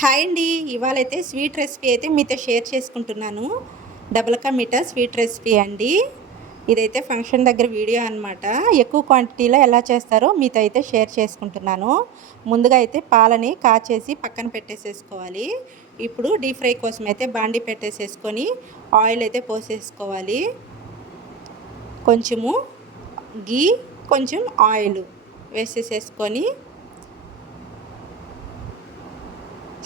Hi అండి. ఇవాళైతే sweet recipe అయితే మీతో షేర్ చేసుకుంటున్నాను. Double ka meetha sweet recipe అండి. ఇదైతే ఫంక్షన్ దగ్గర వీడియో అనమాట ఎక్కువ క్వాంటిటీలో ఎలా చేస్తారో మీతో అయితే షేర్ చేసుకుంటున్నాను. ముందుగా అయితే పాలని కాచేసి పక్కన పెట్టేసేసుకోవాలి. ఇప్పుడు డీప్ ఫ్రై కోసం అయితే బాండి పెట్టేసేసుకొని ఆయిల్ అయితే పోసేసుకోవాలి. కొంచెము గీ కొంచెం ఆయిల్ వేసేసేసుకొని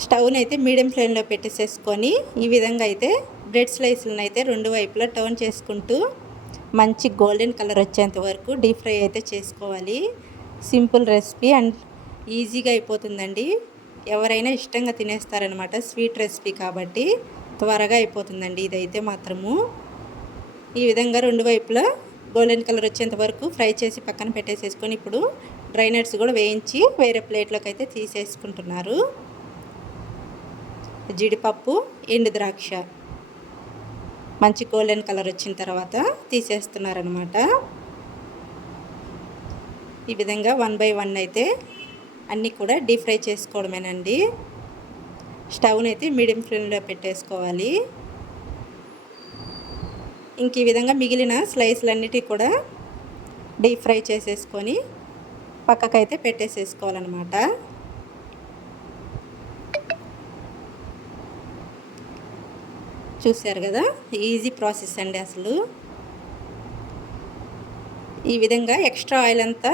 స్టవ్ని అయితే మీడియం ఫ్లేమ్లో పెట్టేసేసుకొని ఈ విధంగా అయితే బ్రెడ్ స్లైస్లను అయితే రెండు వైపులా టర్న్ చేసుకుంటూ మంచి గోల్డెన్ కలర్ వచ్చేంత వరకు డీప్ ఫ్రై అయితే చేసుకోవాలి. సింపుల్ రెసిపీ అండ్ ఈజీగా అయిపోతుందండి. ఎవరైనా ఇష్టంగా తినేస్తారనమాట స్వీట్ రెసిపీ కాబట్టి త్వరగా అయిపోతుందండి ఇదైతే మాత్రము. ఈ విధంగా రెండు వైపులా గోల్డెన్ కలర్ వచ్చేంత వరకు ఫ్రై చేసి పక్కన పెట్టేసేసుకొని ఇప్పుడు డ్రైనట్స్ కూడా వేయించి వేరే ప్లేట్లోకి అయితే తీసేసుకుంటున్నారు. జీడిపప్పు ఎండు ద్రాక్ష. మంచి గోల్డెన్ కలర్ వచ్చిన తర్వాత తీసేస్తున్నారనమాట ఈ విధంగా వన్ బై వన్ అయితే అన్నీ కూడా డీప్ ఫ్రై చేసుకోవడమేనండి. స్టవ్ని అయితే మీడియం ఫ్లేమ్లో పెట్టేసుకోవాలి. ఇంక ఈ విధంగా మిగిలిన స్లైస్లన్నిటి కూడా డీప్ ఫ్రై చేసేసుకొని పక్కకైతే పెట్టేసేసుకోవాలన్నమాట. చూశారు కదా? ఈజీ ప్రాసెస్ అండి అసలు. ఈ విధంగా ఎక్స్ట్రా ఆయిల్ అంతా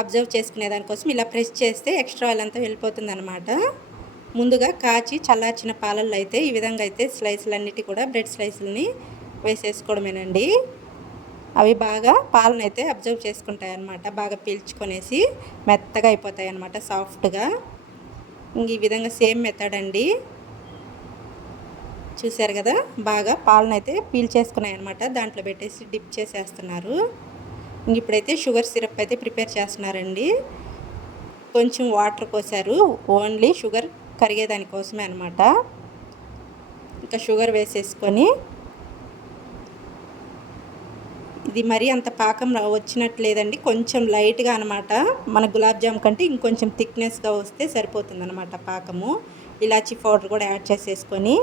అబ్జర్వ్ చేసుకునే దానికోసం ఇలా ప్రెస్ చేస్తే ఎక్స్ట్రా ఆయిల్ అంతా వెళ్ళిపోతుంది అనమాట ముందుగా కాచి చల్లార్చిన పాలల్లో అయితే ఈ విధంగా అయితే స్లైసులన్నిటి కూడా బ్రెడ్ స్లైసులని వేసేసుకోవడమేనండి. అవి బాగా పాలను అయితే అబ్జర్వ్ చేసుకుంటాయి అన్నమాట బాగా పీల్చుకొనేసి మెత్తగా అయిపోతాయి అన్నమాట సాఫ్ట్గా ఈ విధంగా సేమ్ మెథడ్ అండి. చూశారు కదా బాగా పాలను అయితే పీల్ చేసుకున్నాయి అనమాట దాంట్లో పెట్టేసి డిప్ చేసేస్తున్నారు. ఇప్పుడైతే షుగర్ సిరప్ అయితే ప్రిపేర్ చేస్తున్నారండి. కొంచెం వాటర్ పోసారు. ఓన్లీ షుగర్ కరిగేదానికోసమే అనమాట ఇంకా షుగర్ వేసేసుకొని ఇది మరీ అంత పాకం వచ్చినట్టు లేదండి కొంచెం లైట్గా అనమాట మన గులాబ్ జామ్ కంటే ఇంకొంచెం థిక్నెస్గా వస్తే సరిపోతుంది అనమాట పాకము. ఇలాచీ పౌడర్ కూడా యాడ్ చేసేసుకొని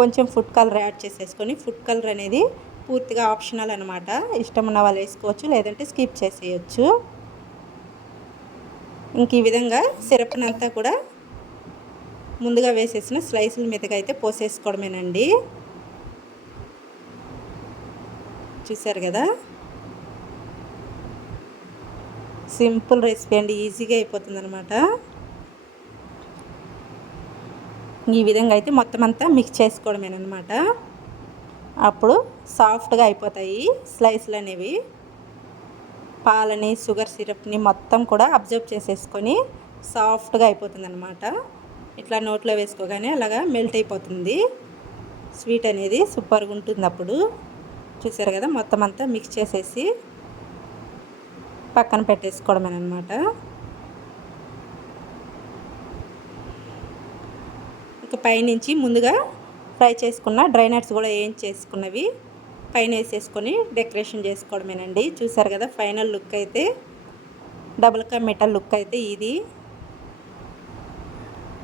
కొంచెం ఫుడ్ కలర్ యాడ్ చేసేసుకొని ఫుడ్ కలర్ అనేది పూర్తిగా ఆప్షనల్ అనమాట ఇష్టం ఉన్న వాళ్ళు వేసుకోవచ్చు లేదంటే స్కిప్ చేసేయచ్చు. ఇంక ఈ విధంగా సిరప్నంతా కూడా ముందుగా వేసేసిన స్లైసుల మీదగా అయితే పోసేసుకోవడమేనండి. చూసారు కదా? సింపుల్ రెసిపీ అండి ఈజీగా అయిపోతుంది అనమాట ఈ విధంగా అయితే మొత్తం అంతా మిక్స్ చేసుకోవడమేనమాట అప్పుడు సాఫ్ట్గా అయిపోతాయి స్లైస్లు అనేవి. పాలని షుగర్ సిరప్ని మొత్తం కూడా అబ్జర్వ్ చేసేసుకొని సాఫ్ట్గా అయిపోతుంది అనమాట ఇట్లా నోట్లో వేసుకోగానే అలాగా మెల్ట్ అయిపోతుంది. స్వీట్ అనేది సూపర్గా ఉంటుంది అప్పుడు. చూసారు కదా? మొత్తం అంతా మిక్స్ చేసేసి పక్కన పెట్టేసుకోవడమేనమాట ఇక పైనుంచి ముందుగా ఫ్రై చేసుకున్న డ్రై నట్స్ కూడా ఏం చేసుకున్నవి పైన వేసేసుకొని డెకరేషన్ చేసుకోవడమేనండి. చూసారు కదా ఫైనల్ లుక్ అయితే డబుల్ కా మెటల్ లుక్ అయితే ఇది.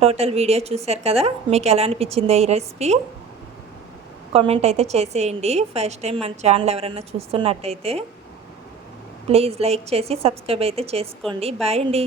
టోటల్ వీడియో చూసారు కదా మీకు ఎలా అనిపించిందో ఈ రెసిపీ? కామెంట్ అయితే చేసేయండి. ఫస్ట్ టైం మన ఛానల్ ఎవరైనా చూస్తున్నట్టయితే ప్లీజ్ లైక్ చేసి సబ్స్క్రైబ్ అయితే చేసుకోండి. బాయ్ అండి.